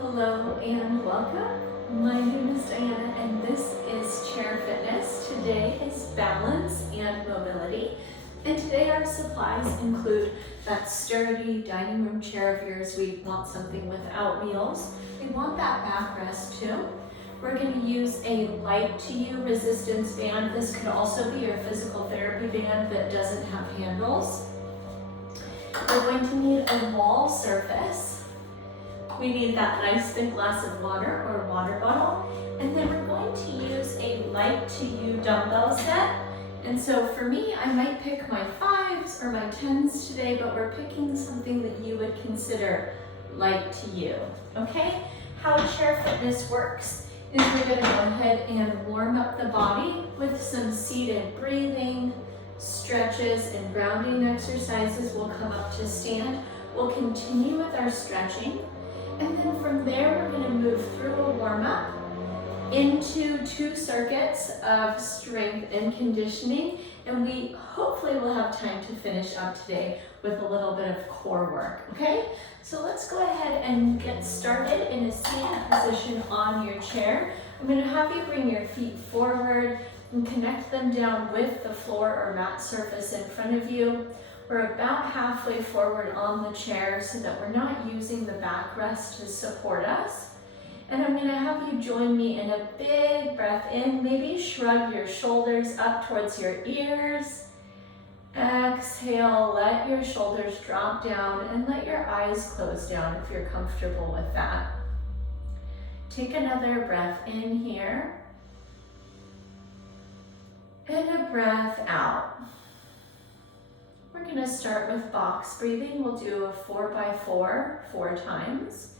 Hello and welcome. My name is Diana and this is Chair Fitness. Today is balance and mobility. And today our supplies include that sturdy dining room chair of yours. We want something without wheels. We want that backrest too. We're going to use a light to you resistance band. This could also be your physical therapy band that doesn't have handles. We're going to need a wall surface. We need that nice big glass of water or water bottle. And then we're going to use a light to you dumbbell set. And so for me, I might pick my 5s or my 10s today, but we're picking something that you would consider light to you, okay? How Chair Fitness works is we're gonna go ahead and warm up the body with some seated breathing, stretches, and grounding exercises. We'll come up to stand. We'll continue with our stretching. And then from there, we're going to move through a warm-up into 2 circuits of strength and conditioning. And we hopefully will have time to finish up today with a little bit of core work, okay? So let's go ahead and get started in a seated position on your chair. I'm going to have you bring your feet forward and connect them down with the floor or mat surface in front of you. We're about halfway forward on the chair so that we're not using the backrest to support us. And I'm going to have you join me in a big breath in. Maybe shrug your shoulders up towards your ears. Exhale, let your shoulders drop down and let your eyes close down if you're comfortable with that. Take another breath in here. And a breath out. We're going to start with box breathing. We'll do a 4x4 4 times.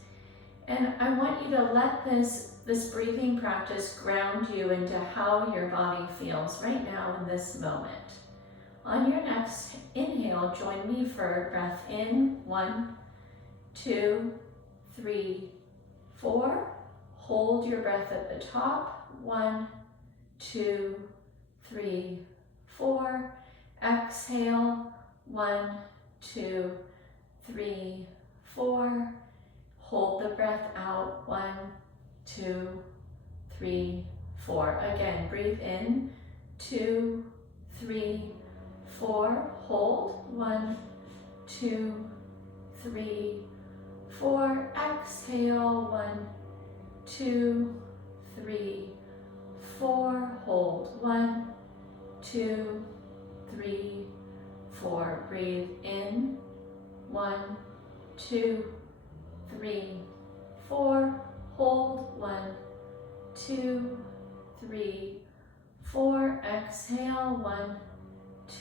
And I want you to let this breathing practice ground you into how your body feels right now in this moment. On your next inhale, join me for a breath in. 1, 2, 3, 4. Hold your breath at the top. 1, 2, 3, 4. Exhale. 1, 2, 3, 4. Hold the breath out. 1, 2, 3, 4. Again, breathe in. 2, 3, 4. Hold. 1, 2, 3, 4. Exhale. 1, 2, 3, 4. Hold. 1, 2, 3, 4. Breathe in. 1, 2, 3, 4. Hold. 1, 2, 3, 4. Exhale. 1,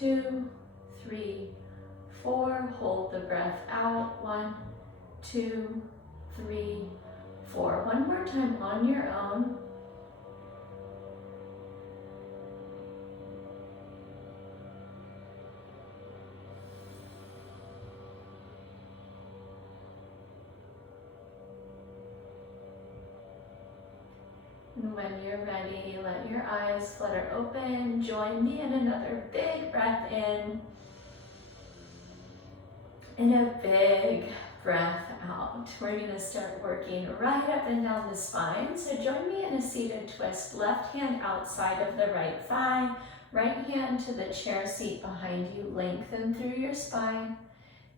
2, 3, 4. Hold the breath out. 1, 2, 3, 4. One more time on your own. And when you're ready, let your eyes flutter open. Join me in another big breath in. And a big breath out. We're going to start working right up and down the spine. So join me in a seated twist. Left hand outside of the right thigh. Right hand to the chair seat behind you. Lengthen through your spine.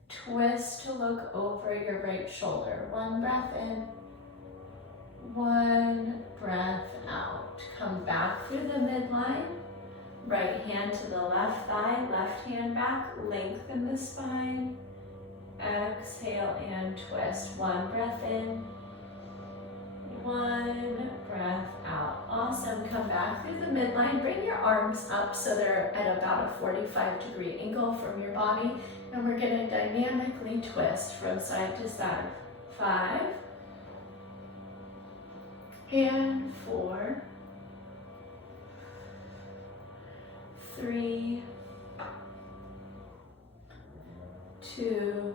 Twist to look over your right shoulder. 1 breath in. 1 breath out. Come back through the midline. Right hand to the left thigh, left hand back. Lengthen the spine. Exhale and twist. 1 breath in. 1 breath out. Awesome. Come back through the midline. Bring your arms up so they're at about a 45-degree angle from your body. And we're going to dynamically twist from side to side. 5. And 4, 3, 2,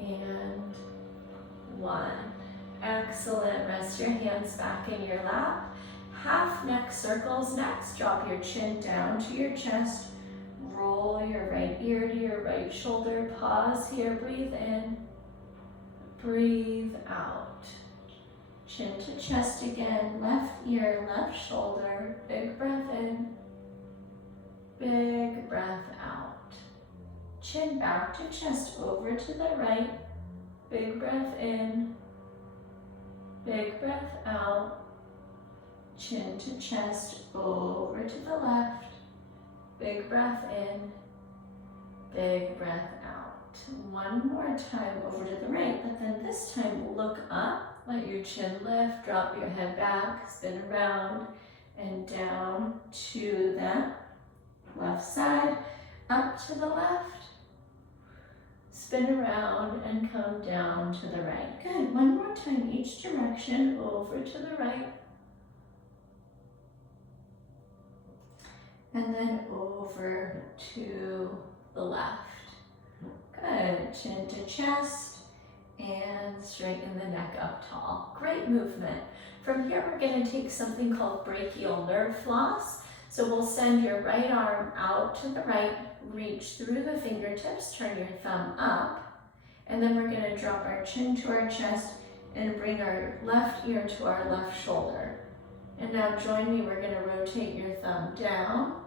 and 1. Excellent. Rest your hands back in your lap. Half neck circles next. Drop your chin down to your chest. Roll your right ear to your right shoulder. Pause here. Breathe in. breathe out. Chin to chest again, left ear, left shoulder, big breath in, big breath out. Chin back to chest, over to the right, big breath in, big breath out. Chin to chest, over to the left, big breath in, big breath out. One more time over to the right, but then this time look up, let your chin lift, drop your head back, spin around and down to that left side, up to the left, spin around and come down to the right. Good, one more time each direction, over to the right, and then over to the left. Good, chin to chest and straighten the neck up tall. Great movement. From here we're going to take something called brachial nerve floss. So we'll send your right arm out to the right, reach through the fingertips, turn your thumb up, and then we're going to drop our chin to our chest and bring our left ear to our left shoulder. And now join me, we're going to rotate your thumb down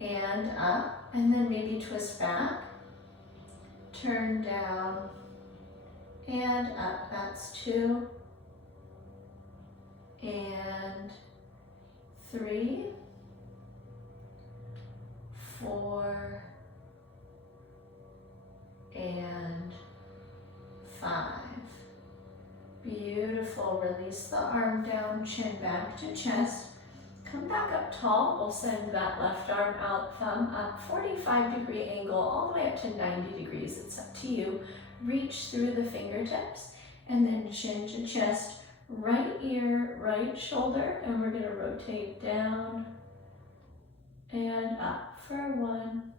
and up, and then maybe twist back, turn down and up. That's 2 and 3, 4 and 5. Beautiful. Release the arm down, chin back to chest. Come back up tall. We'll send that left arm out, thumb up, 45-degree angle, all the way up to 90 degrees. It's up to you. Reach through the fingertips, and then chin to chest, right ear, right shoulder, and we're going to rotate down and up for 1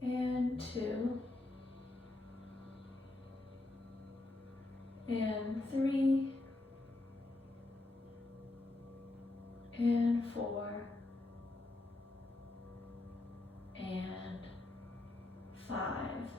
and 2 and 3 and 4 and 5.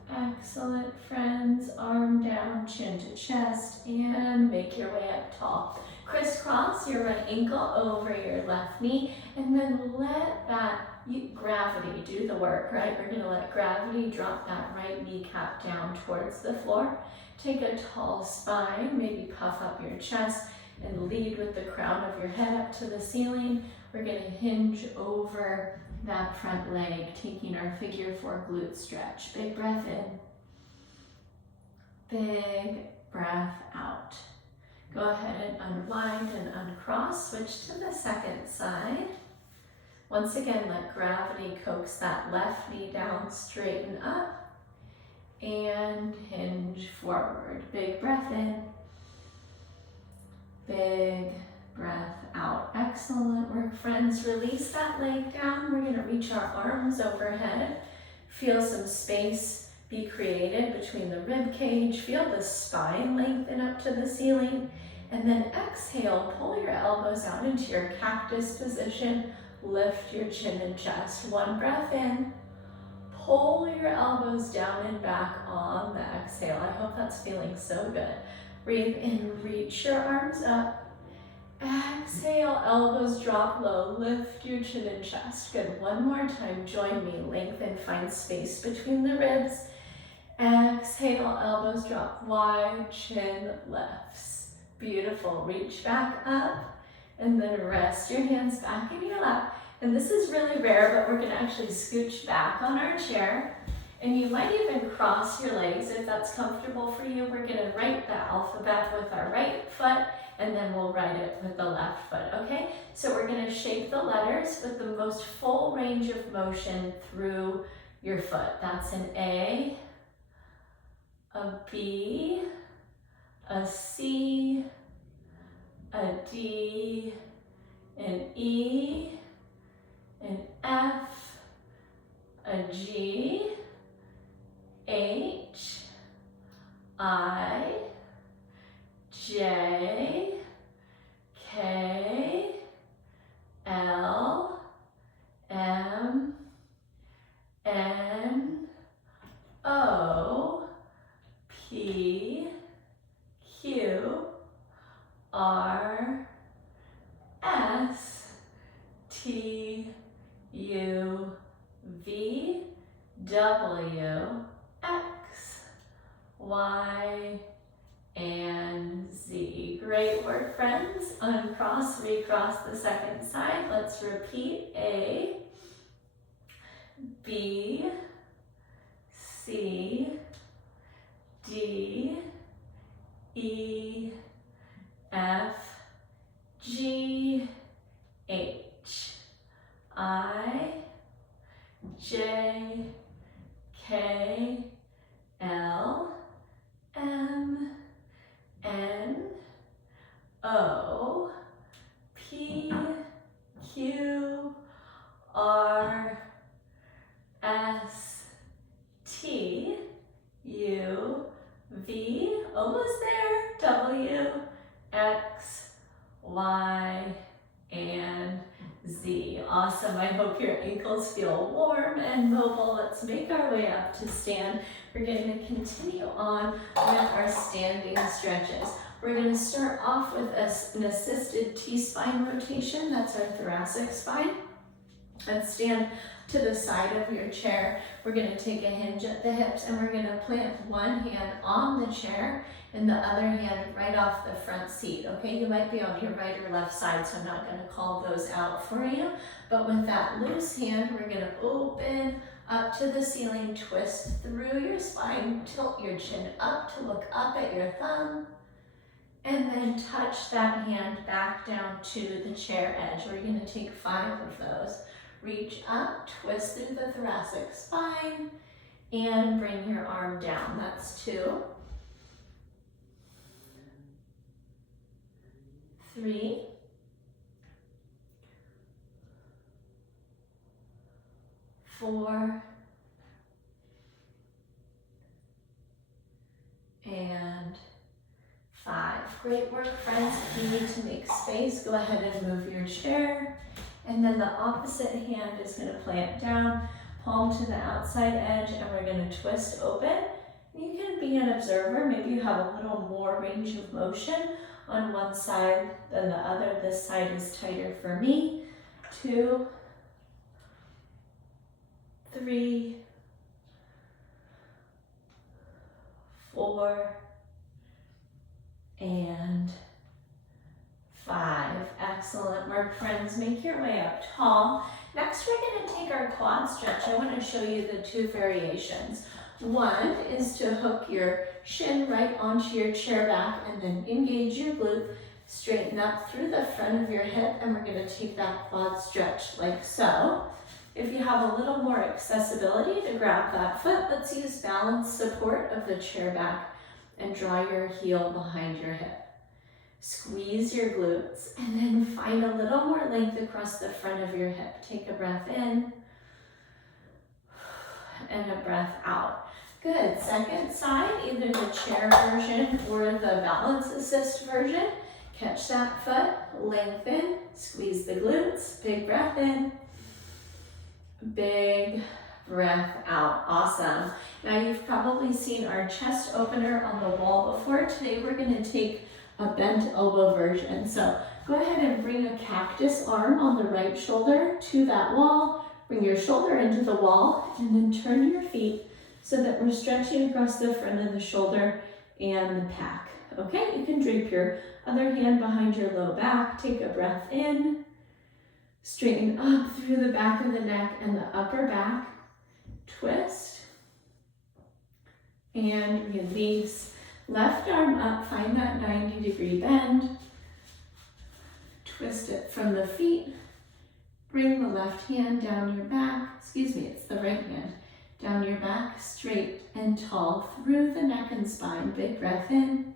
Excellent, friends. Arm down, chin to chest, and make your way up tall. Crisscross your right ankle over your left knee, and then let that gravity do the work, right? We're going to let gravity drop that right kneecap down towards the floor. Take a tall spine, maybe puff up your chest, and lead with the crown of your head up to the ceiling. We're going to hinge over that front leg, taking our figure 4 glute stretch. Big breath in, big breath out. Go ahead and unwind and uncross. Switch to the second side. Once again, let gravity coax that left knee down, straighten up, and hinge forward. Big breath in, big breath out. Excellent work, friends. Release that leg down. We're going to reach our arms overhead. Feel some space be created between the rib cage. Feel the spine lengthen up to the ceiling. And then exhale, pull your elbows out into your cactus position. Lift your chin and chest. 1 breath in. Pull your elbows down and back on the exhale. I hope that's feeling so good. Breathe in, reach your arms up. Exhale, elbows drop low. Lift your chin and chest. Good. 1 more time. Join me. Lengthen, find space between the ribs. Exhale, elbows drop wide, chin lifts. Beautiful. Reach back up and then rest your hands back in your lap. And this is really rare, but we're going to actually scooch back on our chair. And you might even cross your legs if that's comfortable for you. We're going to write the alphabet with our right foot, and then we'll write it with the left foot, okay? So we're going to shape the letters with the most full range of motion through your foot. That's an A, a B, a C, a D, an E, an F, a G, H, I, J, K, L, M, N, O, P, Q, R, S, T, U, V, W, X, Y, and Z. Great work, friends. Uncross, recross the second side. Let's repeat. A, B, C, D, E, F, G, H, I, J, K, L, M, N, O, P, Q, R, S, T, U, V, almost there, W, X, Y, and Z. Awesome. I hope your ankles feel warm and mobile. Let's make our way up to stand. We're going to continue on with our standing stretches. We're going to start off with an assisted T-spine rotation. That's our thoracic spine. And stand to the side of your chair. We're going to take a hinge at the hips and we're going to plant one hand on the chair and the other hand right off the front seat. Okay, you might be on your right or left side, so I'm not going to call those out for you. But with that loose hand, we're going to open up to the ceiling, twist through your spine, tilt your chin up to look up at your thumb, and then touch that hand back down to the chair edge. We're going to take 5 of those. Reach up, twist through the thoracic spine, and bring your arm down. That's 2. 3. 4. And 5. Great work, friends. If you need to make space, go ahead and move your chair. And then the opposite hand is going to plant down, palm to the outside edge, and we're going to twist open. You can be an observer. Maybe you have a little more range of motion on one side than the other. This side is tighter for me. 2, 3, 4, and 5. Excellent work, friends. Make your way up tall. Next, we're going to take our quad stretch. I want to show you the 2 variations. One is to hook your shin right onto your chair back and then engage your glute, straighten up through the front of your hip, and we're going to take that quad stretch like so. If you have a little more accessibility to grab that foot, let's use balance support of the chair back and draw your heel behind your hip. Squeeze your glutes and then find a little more length across the front of your hip. Take a breath in and a breath out. Good. Second side, either the chair version or the balance assist version. Catch that foot, lengthen, squeeze the glutes, big breath in, big breath out. Awesome. Now you've probably seen our chest opener on the wall before. Today we're going to take a bent elbow version. So go ahead and bring a cactus arm on the right shoulder to that wall. Bring your shoulder into the wall and then turn your feet so that we're stretching across the front of the shoulder and the pec. Okay, you can drape your other hand behind your low back. Take a breath in. Straighten up through the back of the neck and the upper back. Twist. And release. Left arm up, find that 90-degree bend. Twist it from the feet. Bring the left hand down your back. Excuse me, it's the right hand. Down your back, straight and tall through the neck and spine. Big breath in.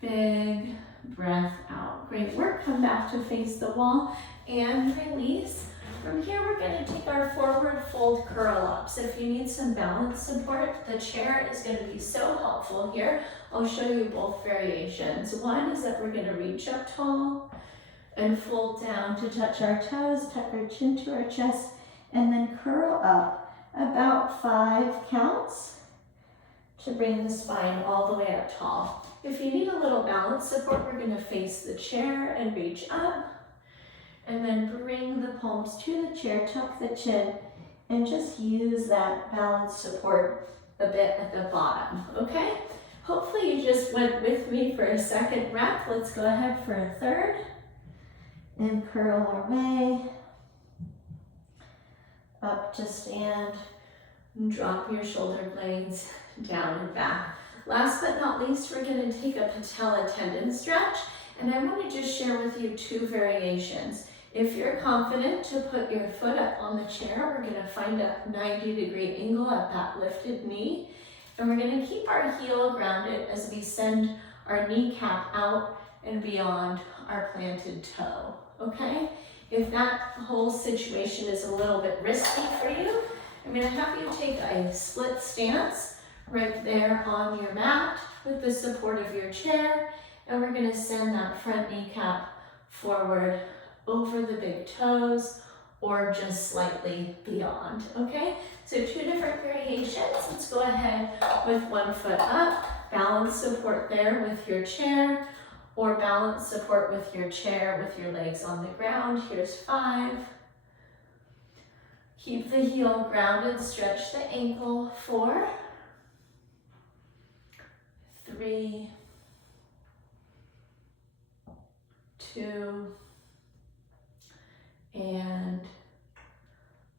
Big breath out. Great work. Come back to face the wall and release. From here, we're going to take our forward fold curl ups. If you need some balance support, the chair is going to be so helpful here. I'll show you both variations. One is that we're going to reach up tall and fold down to touch our toes, tuck our chin to our chest, and then curl up about 5 counts to bring the spine all the way up tall. If you need a little balance support, we're going to face the chair and reach up, and then bring the palms to the chair, tuck the chin, and just use that balance support a bit at the bottom, okay? Hopefully you just went with me for a second breath. Let's go ahead for a third, and curl our way up to stand, and drop your shoulder blades down and back. Last but not least, we're going to take a patella tendon stretch, and I want to just share with you 2 variations. If you're confident to put your foot up on the chair, we're going to find a 90-degree angle at that lifted knee, and we're going to keep our heel grounded as we send our kneecap out and beyond our planted toe, okay? If that whole situation is a little bit risky for you, I'm going to have you take a split stance right there on your mat with the support of your chair, and we're going to send that front kneecap forward over the big toes or just slightly beyond, okay? So 2 different variations. Let's go ahead with 1 foot up, balance support there with your chair, or balance support with your chair with your legs on the ground. Here's 5. Keep the heel grounded, stretch the ankle. 4, 3, 2, and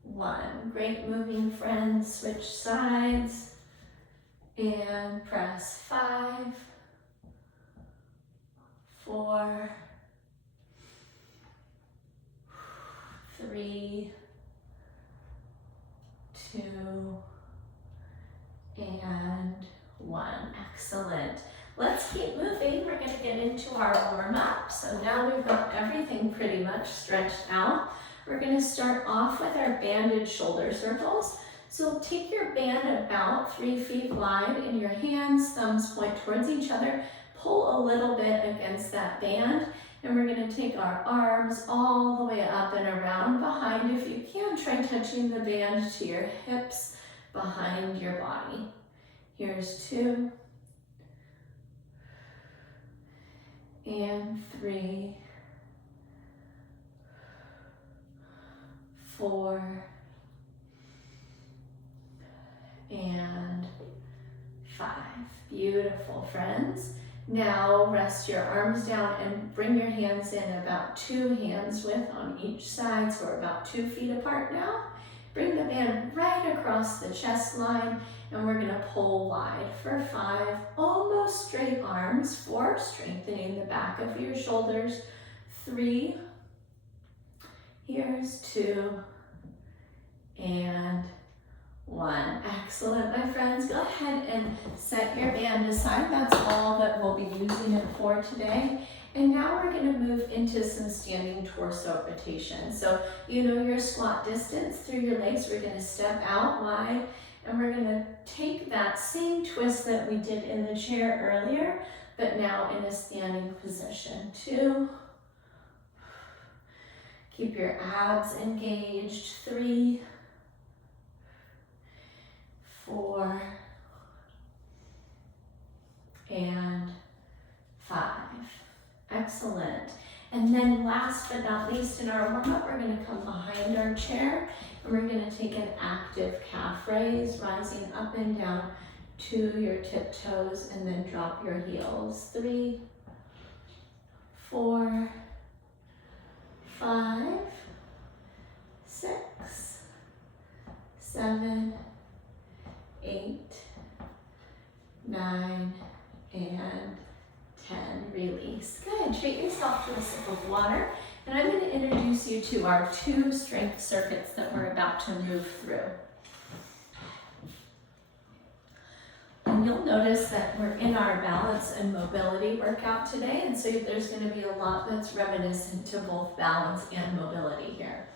1. Great moving, friends. Switch sides and press. 5, 4, 3, 2, and 1. Excellent. Let's keep moving. We're going to get into our warm-up. So now we've got everything pretty much stretched out. We're going to start off with our banded shoulder circles. So take your band about 3 feet wide in your hands, thumbs point towards each other. Pull a little bit against that band, and we're going to take our arms all the way up and around behind. If you can, try touching the band to your hips behind your body. Here's 2, and 3, 4, and 5. Beautiful, friends. Now rest your arms down and bring your hands in about 2 hands width on each side, so we're about 2 feet apart now. Bring the band right across the chest line, and we're going to pull wide for 5, almost straight arms. 4, strengthening the back of your shoulders. 3, here's 2, and 1. Excellent, my friends. Go ahead and set your band aside. That's all that we'll be using it for today. And now we're going to move into some standing torso rotation. So you know your squat distance through your legs. We're going to step out wide, and we're going to take that same twist that we did in the chair earlier, but now in a standing position. 2. Keep your abs engaged. 3, 4, and 5. Excellent. And then last but not least in our warm-up, we're going to come behind our chair, and we're going to take an active calf raise, rising up and down to your tiptoes, and then drop your heels. 3, 4, 5, 6, 7, 8, 9, and 10. Release. Good. Treat yourself to a sip of water. And I'm going to introduce you to our 2 strength circuits that we're about to move through. And you'll notice that we're in our balance and mobility workout today. And so there's going to be a lot that's reminiscent to both balance and mobility here.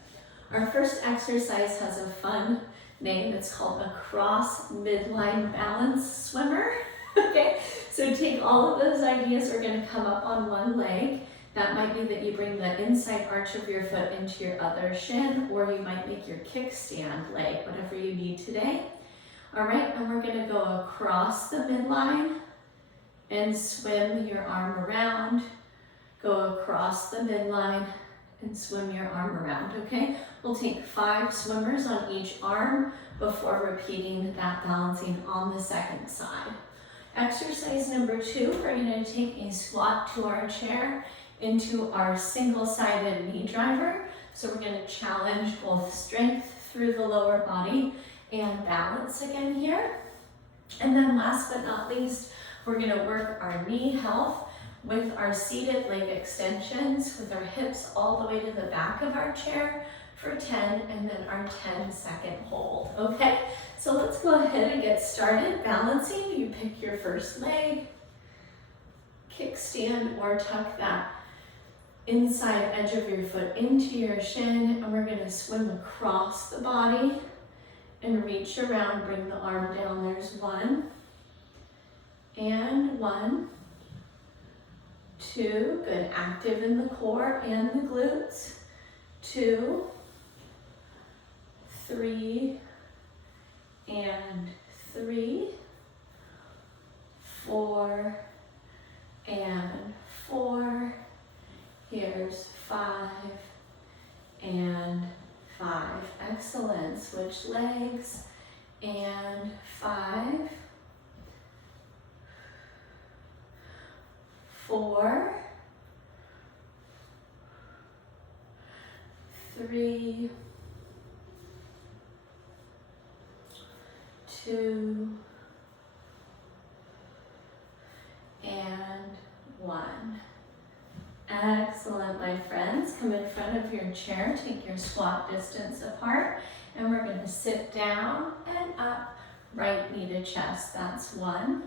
Our first exercise has a fun name. It's called a cross midline balance swimmer. Okay, so take all of those ideas. We're going to come up on one leg, That might be that you bring the inside arch of your foot into your other shin, or you might make your kickstand leg, whatever you need today. All right, and we're gonna go across the midline and swim your arm around. Go across the midline and swim your arm around, okay? We'll take 5 swimmers on each arm before repeating that balancing on the second side. Exercise number 2, we're gonna take a squat to our chair into our single-sided knee driver. So we're gonna challenge both strength through the lower body and balance again here. And then last but not least, we're gonna work our knee health with our seated leg extensions with our hips all the way to the back of our chair for 10 and then our 10-second hold, okay? So let's go ahead and get started balancing. You pick your first leg, kickstand or tuck that inside edge of your foot into your shin, and we're gonna swim across the body and reach around, bring the arm down. There's 1, and 1, 2, good, active in the core and the glutes, 2, 3, and 3, 4, and 4, here's 5, and 5, excellent, switch legs, and 5, 4, 3, 2, and 1. Excellent, my friends. Come in front of your chair, take your squat distance apart, and we're going to sit down and up, right knee to chest. That's 1.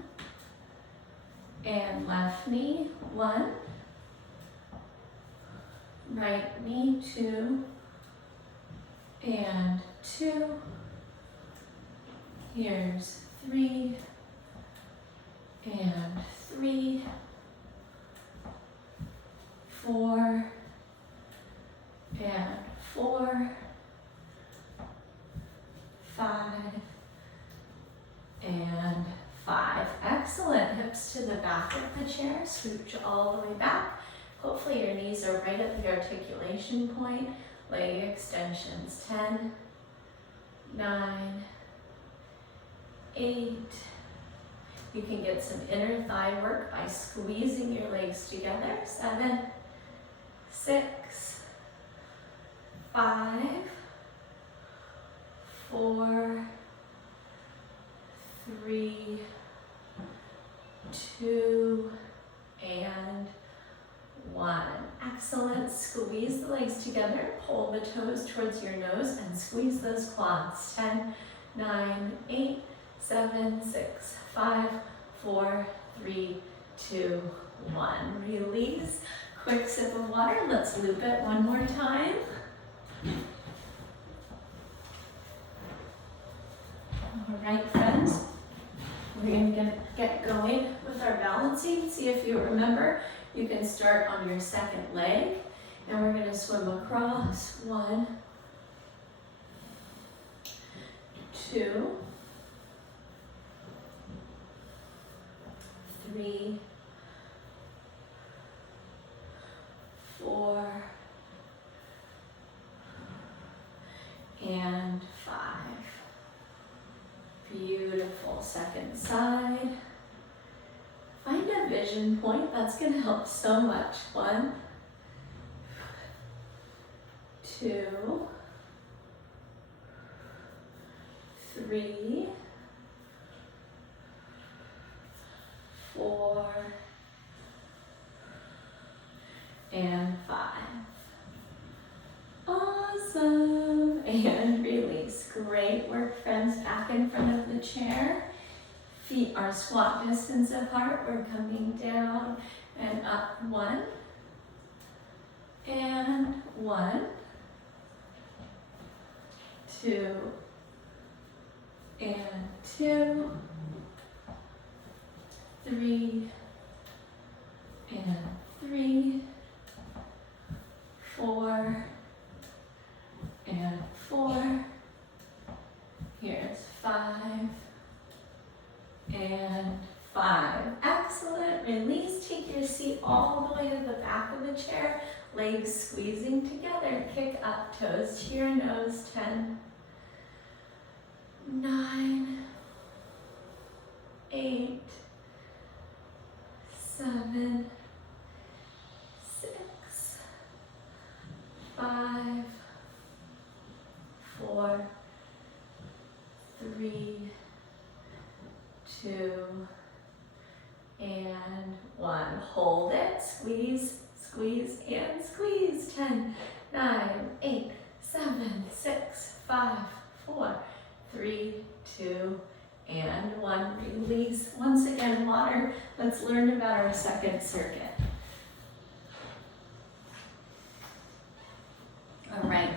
And left knee, 1. Right knee, 2. And 2. Here's 3. And 3. 4. And 4. 5. And 5. Excellent. Hips to the back of the chair. Scooch all the way back. Hopefully your knees are right at the articulation point. Leg extensions. 10, 9, 8. You can get some inner thigh work by squeezing your legs together. 7, 6, 5, 4, 3, 2, and 1. Excellent. Squeeze the legs together. Pull the toes towards your nose and squeeze those quads. 10, 9, 8, 7, 6, 5, 4, 3, 2, 1. Release. Quick sip of water. Let's loop it one more time. All right, friends. We're going to get going with our balancing. See if you remember. You can start on your second leg, and we're going to swim across. 1, 2, 3, 4, and 5. Beautiful. Second side. Find a vision point. That's going to help so much. 1, 2, 3, 4, and 5. Awesome. And release. Great work, friends. Back in front of the chair. Feet are squat distance apart. We're coming down and up. 1, and 1, 2, and 2, 3, and 3, 4 and 4. Here's 5 and 5. Excellent. Release. Take your seat all the way to the back of the chair. Legs squeezing together. Kick up, toes to your nose. 10, 9, 8, 7, 6, 5, 4, 3, 2, and 1. Hold it. Squeeze, squeeze, and squeeze. 10, 9, 8, 7, 6, 5, 4, 3, 2, and 1. Release. Once again, water. Let's learn about our second circuit. All right.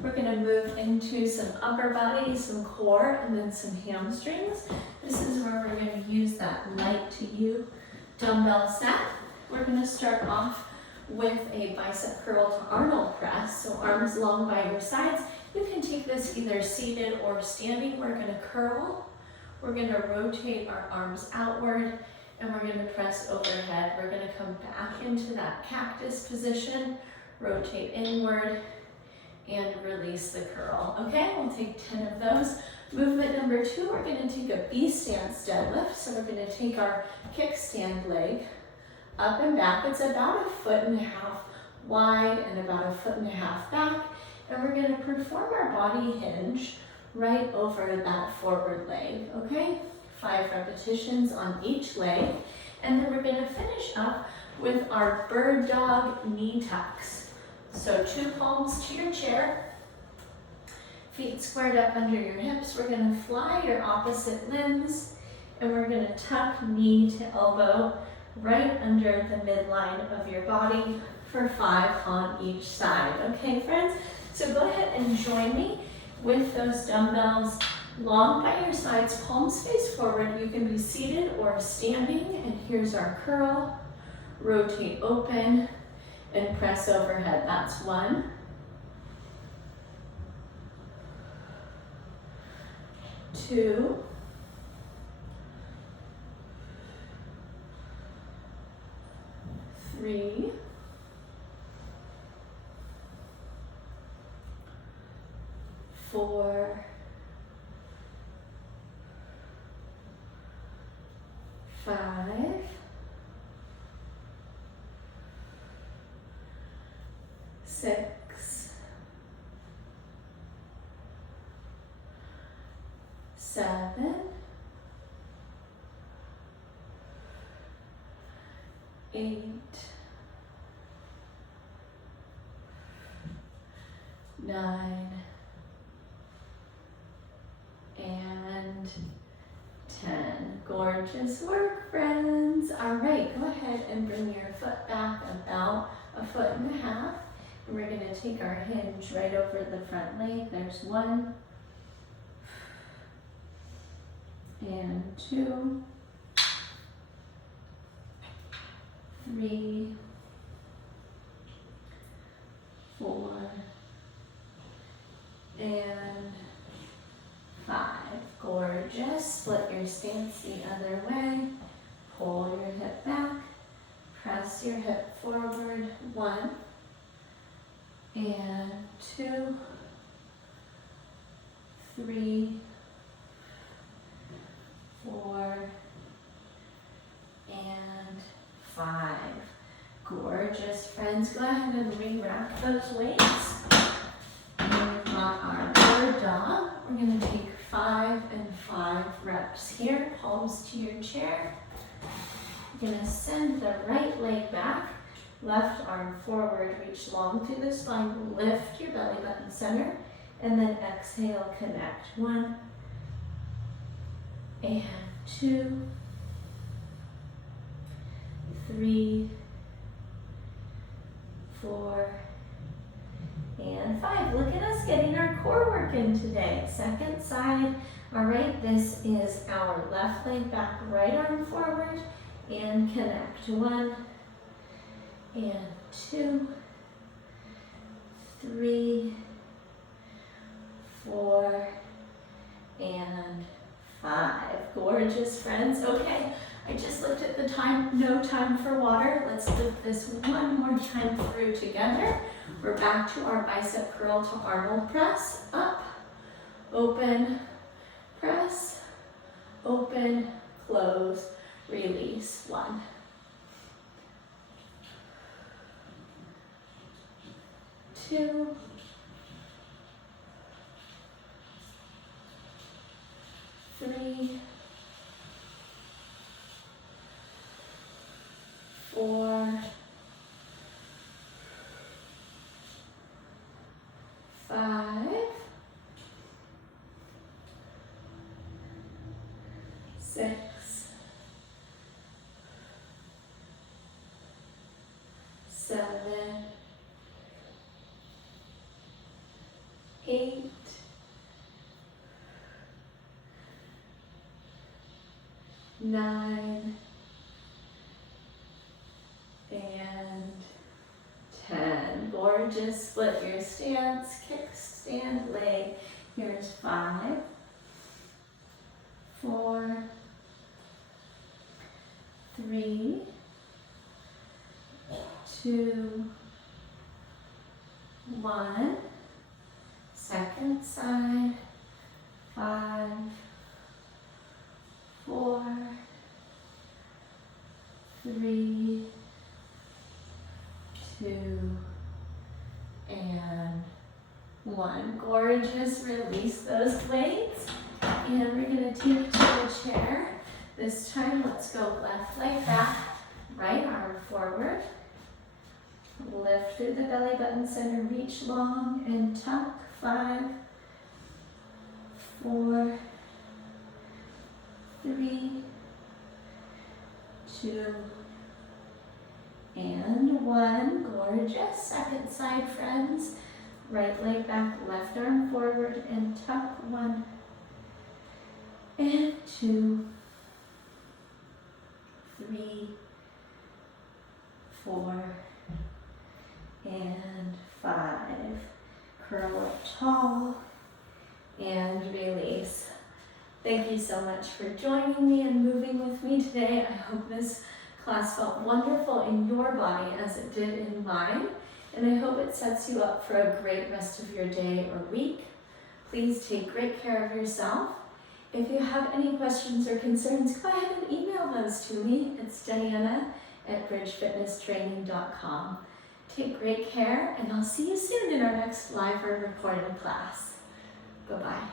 We're going to move into some upper body, some core, and then some hamstrings. This is where we're going to use that light to you dumbbell set. We're going to start off with a bicep curl to Arnold press. So arms long by your sides. You can take this either seated or standing. We're going to curl. We're going to rotate our arms outward, and we're going to press overhead. We're going to come back into that cactus position, rotate inward, and release the curl. Okay, we'll take 10 of those. Movement number 2, we're going to take a B stance deadlift. So we're going to take our kickstand leg up and back. It's about 1.5 feet wide and about 1.5 feet back. And we're going to perform our body hinge right over that forward leg. Okay, 5 repetitions on each leg. And then we're going to finish up with our bird dog knee tucks. So 2 palms to your chair, feet squared up under your hips. We're going to fly your opposite limbs, and we're going to tuck knee to elbow right under the midline of your body for 5 on each side. Okay, friends? So go ahead and join me with those dumbbells long by your sides, palms face forward. You can be seated or standing, and here's our curl. Rotate open and press overhead. That's 1. 2. 3. 4. 5. 6. 7. 8. 9. And 10. Gorgeous work, friends. All right, go ahead and bring your foot back about 1.5 feet. And we're going to take our hinge right over the front leg. There's 1 and 2, 3, 4, and 5. Gorgeous. Split your stance the other way. Pull your hip back. Press your hip forward. 1 and 2, 3, 4, and 5. Gorgeous, friends. Go ahead and re-rack those weights. And we've got our bird dog. We're going to take 5 and 5 reps here. Palms to your chair. You're going to send the right leg back. Left arm forward, reach long through the spine, lift your belly button center, and then exhale, connect. 1 and 2, 3, 4, and 5. Look at us getting our core work in today. Second side. All right, this is our left leg back, right arm forward, and connect. 1 and 2 3, 4, and 5. Gorgeous, friends. Okay, I just looked at the time, no time for water. Let's lift this one more time through together. We're back to our bicep curl to Arnold press. Up, open, press, open, close, release. 1. 2. 3, 4, 5, 6, 7, 8, 9, and 10. Gorgeous. Split your stance, kickstand, leg. Here's 5, 4, 3, 2, 1. Second side. 5, 4, 3, 2, and 1. Gorgeous. Release those weights. And we're going to take to a chair. This time, let's go left leg back, right arm forward. Lift through the belly button center, reach long and tuck. 5, 4, 3, 2, and 1. Gorgeous. Second side, friends. Right leg back, left arm forward and tuck. 1 and 2, 3, 4, and 5. Curl up tall and release. Thank you so much for joining me and moving with me today. I hope this class felt wonderful in your body as it did in mine, and I hope it sets you up for a great rest of your day or week. Please take great care of yourself. If you have any questions or concerns, go ahead and email those to me. It's Diana@bridgefitnesstraining.com. Take great care, and I'll see you soon in our next live or recorded class. Bye-bye.